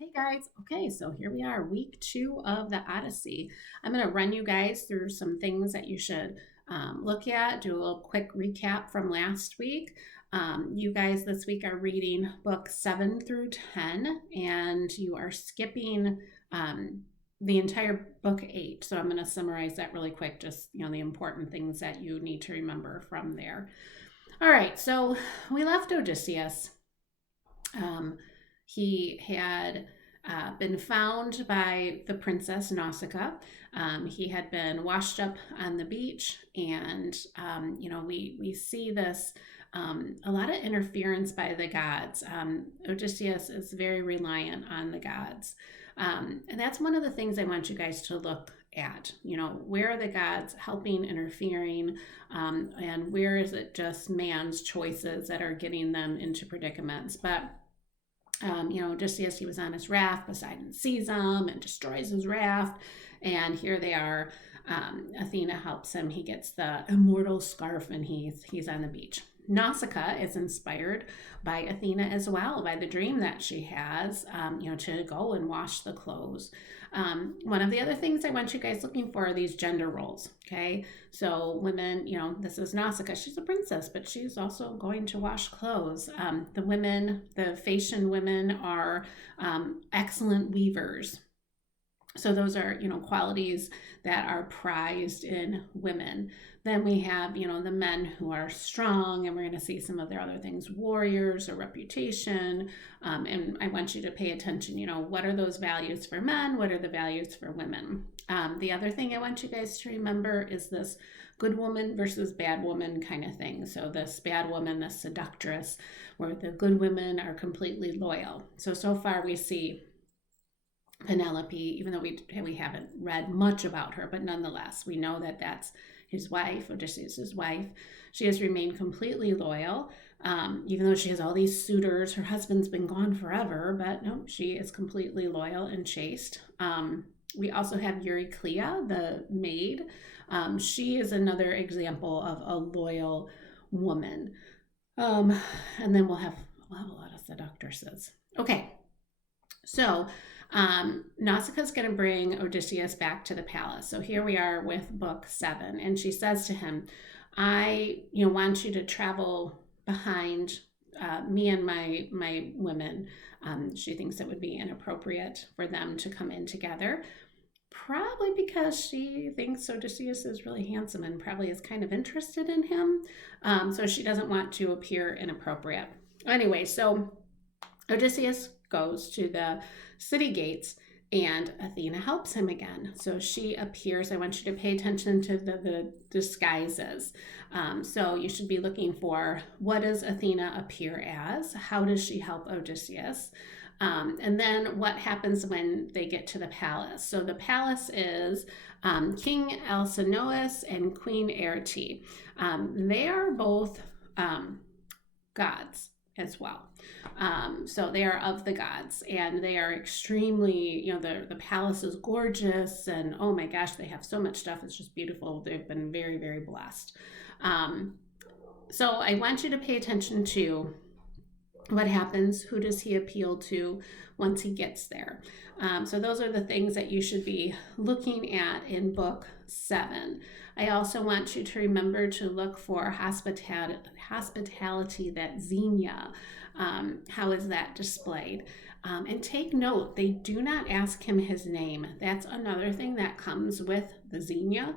Hey guys, okay, so here we are, week 2 of the Odyssey. I'm going to run you guys through some things that you should look at, do a little quick recap from last week. You guys this week are reading book 7 through 10, and you are skipping the entire book 8. So I'm going to summarize that really quick, just the important things that you need to remember from there. All right, so we left Odysseus. He had been found by the princess Nausicaa. He had been washed up on the beach, and we see this a lot of interference by the gods. Odysseus is very reliant on the gods, and that's one of the things I want you guys to look at. Where are the gods helping, interfering, and where is it just man's choices that are getting them into predicaments? But Odysseus, he was on his raft. Poseidon sees him and destroys his raft. And here they are. Athena helps him. He gets the immortal scarf and he's on the beach. Nausicaa is inspired by Athena as well, by the dream that she has, to go and wash the clothes. One of the other things I want you guys looking for are these gender roles, okay? So women, this is Nausicaa. She's a princess, but she's also going to wash clothes. The women, the Phaeacian women are excellent weavers. So those are, qualities that are prized in women. Then we have, the men who are strong, and we're going to see some of their other things, warriors or reputation. And I want you to pay attention, what are those values for men? What are the values for women? The other thing I want you guys to remember is this good woman versus bad woman kind of thing. So this bad woman, the seductress, where the good women are completely loyal. So far we see Penelope, even though we haven't read much about her, but nonetheless, we know that that's his wife, Odysseus' wife. She has remained completely loyal, even though she has all these suitors. Her husband's been gone forever, but no, she is completely loyal and chaste. We also have Euryclea, the maid. She is another example of a loyal woman. And then we'll have a lot of seductresses. Okay, so Nausicaa's going to bring Odysseus back to the palace. So here we are with book 7, and she says to him, I want you to travel behind me and my women. She thinks it would be inappropriate for them to come in together, probably because she thinks Odysseus is really handsome and probably is kind of interested in him. So she doesn't want to appear inappropriate. Anyway, so Odysseus goes to the city gates, and Athena helps him again. So she appears. I want you to pay attention to the disguises. So you should be looking for, what does Athena appear as? How does she help Odysseus? And then what happens when they get to the palace? So the palace is King Alcinous and Queen Arete. They are both gods as well. So they are of the gods, and they are extremely, the palace is gorgeous, and oh my gosh, they have so much stuff. It's just beautiful. They've been very, very blessed. So I want you to pay attention to what happens. Who does he appeal to once he gets there? So those are the things that you should be looking at in book 7. I also want you to remember to look for hospitality, that Xenia. How is that displayed? And take note, they do not ask him his name. That's another thing that comes with the Xenia,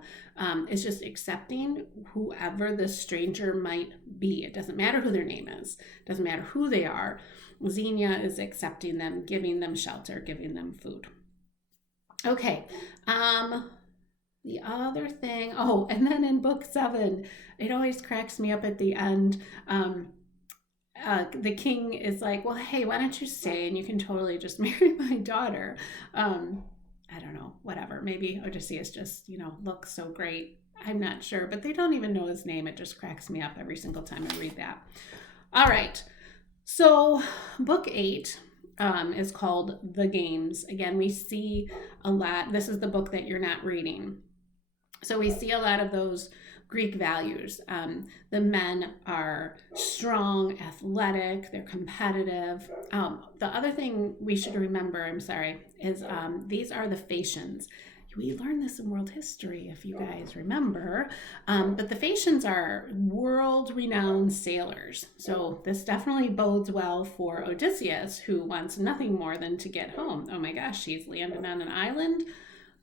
is just accepting whoever the stranger might be. It doesn't matter who their name is. It doesn't matter who they are. Xenia is accepting them, giving them shelter, giving them food. Okay. The other thing, and then in book 7, it always cracks me up at the end. The king is like, well, hey, why don't you stay and you can totally just marry my daughter. I don't know, whatever. Maybe Odysseus just, looks so great. I'm not sure, but they don't even know his name. It just cracks me up every single time I read that. All right. So book 8 is called The Games. Again, we see a lot. This is the book that you're not reading. So we see a lot of those Greek values. The men are strong, athletic, they're competitive. The other thing we should remember, is these are the Phaeacians. We learned this in world history, if you guys remember. But the Phaeacians are world-renowned sailors. So this definitely bodes well for Odysseus, who wants nothing more than to get home. Oh my gosh, he's landed on an island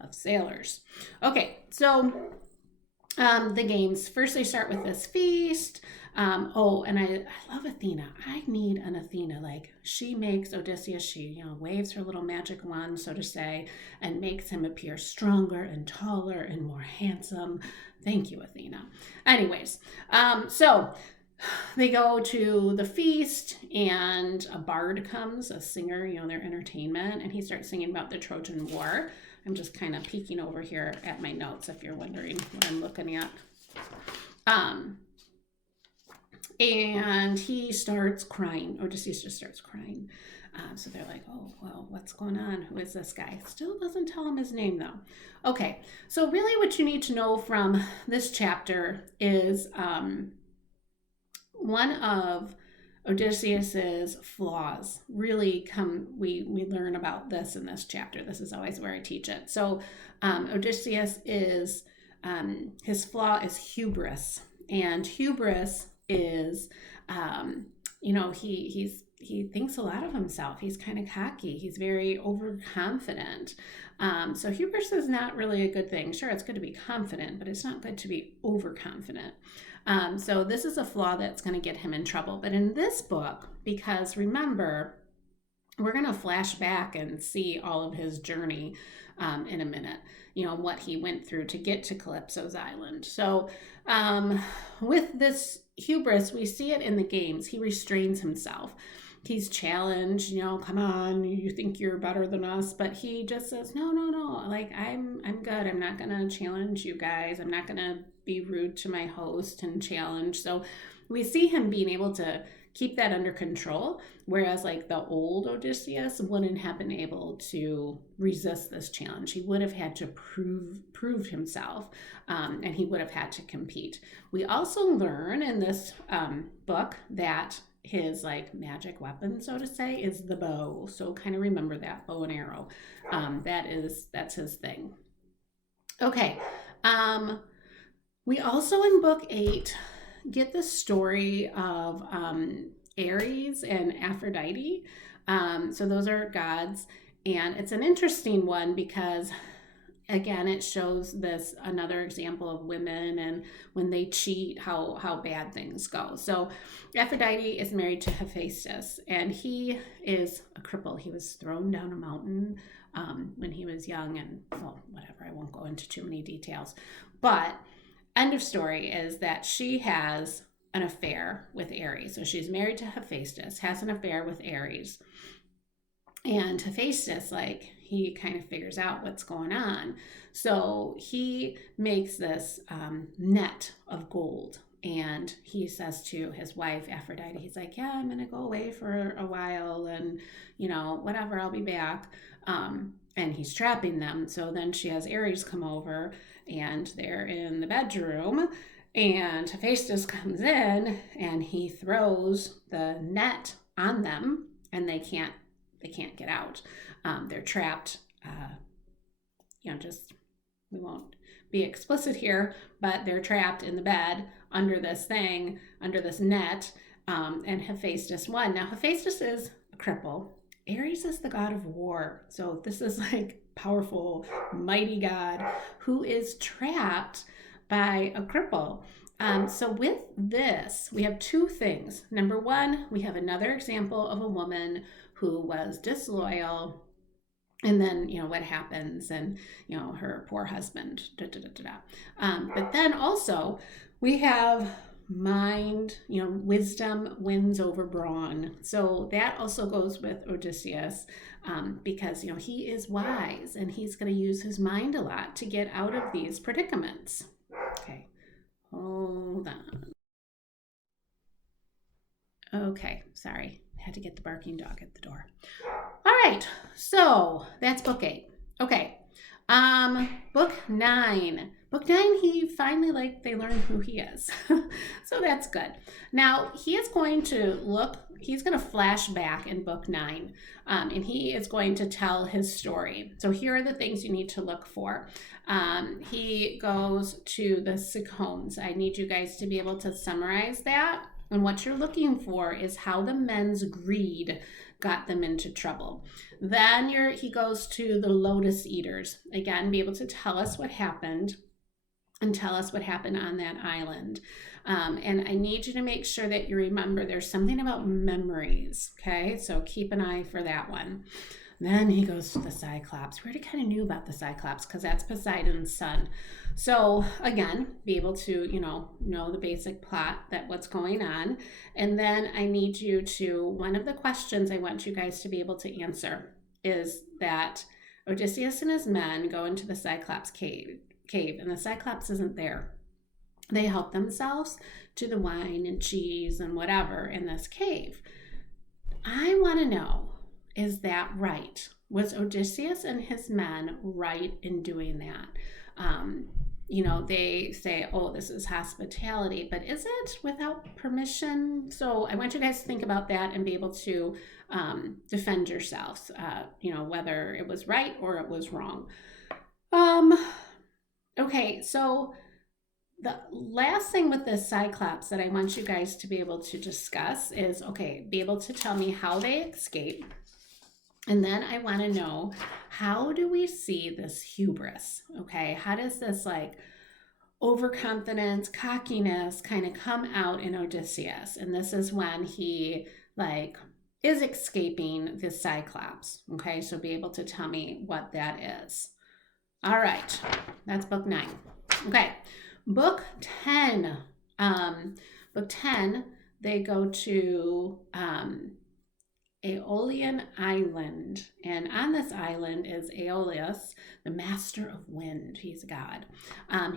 of sailors. Okay, so the games. First, they start with this feast. And I love Athena. I need an Athena. Like, she makes Odysseus, she, waves her little magic wand, so to say, and makes him appear stronger and taller and more handsome. Thank you, Athena. Anyways, so they go to the feast, and a bard comes, a singer, their entertainment, and he starts singing about the Trojan War. I'm just kind of peeking over here at my notes if you're wondering what I'm looking at. And he starts crying. Odysseus just starts crying. So they're like, oh, well, what's going on? Who is this guy? Still doesn't tell him his name, though. Okay, so really what you need to know from this chapter is one of Odysseus's flaws really we learn about this in this chapter. This is always where I teach it. So Odysseus is, his flaw is hubris. And hubris is, he thinks a lot of himself. He's kind of cocky. He's very overconfident. So hubris is not really a good thing. Sure, it's good to be confident, but it's not good to be overconfident. So this is a flaw that's going to get him in trouble. But in this book, because remember, we're going to flash back and see all of his journey in a minute, what he went through to get to Calypso's island. So with this hubris, we see it in the games. He restrains himself. He's challenged, come on, you think you're better than us, but he just says, no, like I'm good. I'm not going to challenge you guys. I'm not going to be rude to my host and challenge. So we see him being able to keep that under control, whereas like the old Odysseus wouldn't have been able to resist this challenge. He would have had to prove himself, and he would have had to compete. We also learn in this book that his like magic weapon, so to say, is the bow. So kind of remember that, bow and arrow. That's his thing. Okay. We also in book 8 get the story of Ares and Aphrodite. So those are gods, and it's an interesting one because again, it shows this another example of women and when they cheat, how bad things go. So Aphrodite is married to Hephaestus, and he is a cripple. He was thrown down a mountain when he was young, and well, whatever, I won't go into too many details. But end of story is that she has an affair with Ares. So she's married to Hephaestus, has an affair with Ares. And Hephaestus, he kind of figures out what's going on. So he makes this net of gold. And he says to his wife, Aphrodite, he's like, yeah, I'm going to go away for a while and, whatever, I'll be back. And he's trapping them. So then she has Ares come over, and they're in the bedroom. And Hephaestus comes in and he throws the net on them, and they can't get out. They're trapped. We won't be explicit here, but they're trapped in the bed under this net, and Hephaestus won. Now, Hephaestus is a cripple. Ares is the god of war. So this is powerful, mighty god who is trapped by a cripple. So with this, we have two things. Number one, we have another example of a woman who was disloyal, and then, what happens, and, her poor husband, but then also we have mind, wisdom wins over brawn. So that also goes with Odysseus, because, he is wise, and he's going to use his mind a lot to get out of these predicaments. Okay, hold on. Okay, sorry. Had to get the barking dog at the door. All right, so that's book 8. Okay, book 9. Book 9, he finally, like, they learn who he is. So that's good. Now, he is going to he's going to flash back in book 9, and he is going to tell his story. So here are the things you need to look for. He goes to the Sicones. I need you guys to be able to summarize that. And what you're looking for is how the men's greed got them into trouble. Then he goes to the Lotus Eaters. Again, be able to tell us what happened and tell us what happened on that island. And I need you to make sure that you remember there's something about memories, okay? So keep an eye for that one. Then he goes to the Cyclops. We already kind of knew about the Cyclops because that's Poseidon's son. So again, be able to, know the basic plot, that what's going on. And then I need you to, one of the questions I want you guys to be able to answer is that Odysseus and his men go into the Cyclops cave, and the Cyclops isn't there. They help themselves to the wine and cheese and whatever in this cave. I want to know, is that right? Was Odysseus and his men right in doing that? They say, oh, this is hospitality, but is it without permission? So I want you guys to think about that and be able to defend yourselves, whether it was right or it was wrong. Okay, so the last thing with the Cyclops that I want you guys to be able to discuss is, be able to tell me how they escape. And then I want to know, how do we see this hubris? Okay, how does this overconfidence, cockiness kind of come out in Odysseus? And this is when he is escaping the Cyclops. Okay, so be able to tell me what that is. All right, that's book 9. Okay, book 10. Book 10, they go to Aeolian Island. And on this island is Aeolus, the master of wind. He's a god.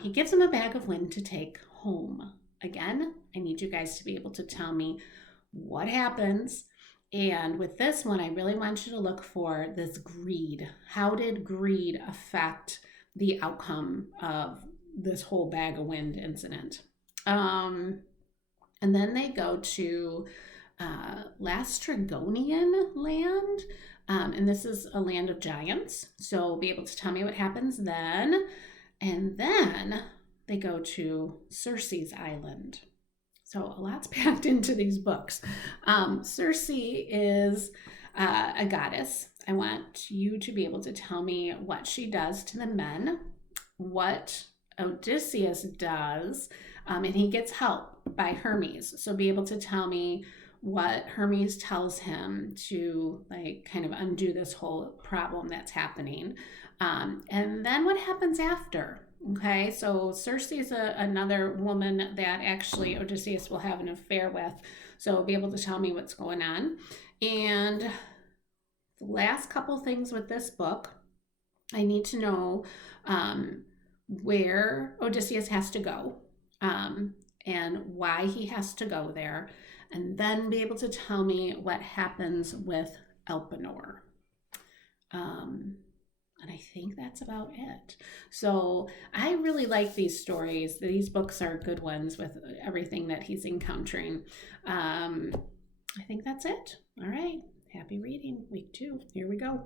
He gives him a bag of wind to take home. Again, I need you guys to be able to tell me what happens. And with this one, I really want you to look for this greed. How did greed affect the outcome of this whole bag of wind incident? And then they go to Lastrygonian land, and this is a land of giants. So be able to tell me what happens then. And then they go to Circe's island. So a lot's packed into these books. Circe is a goddess. I want you to be able to tell me what she does to the men, what Odysseus does, and he gets help by Hermes. So be able to tell me what Hermes tells him to kind of undo this whole problem that's happening. And then what happens after? Okay, so Circe is another woman that actually Odysseus will have an affair with. So be able to tell me what's going on. And the last couple things with this book, I need to know where Odysseus has to go and why he has to go there. And then be able to tell me what happens with Elpenor. And I think that's about it. So I really like these stories. These books are good ones with everything that he's encountering. I think that's it. All right. Happy reading. Week 2. Here we go.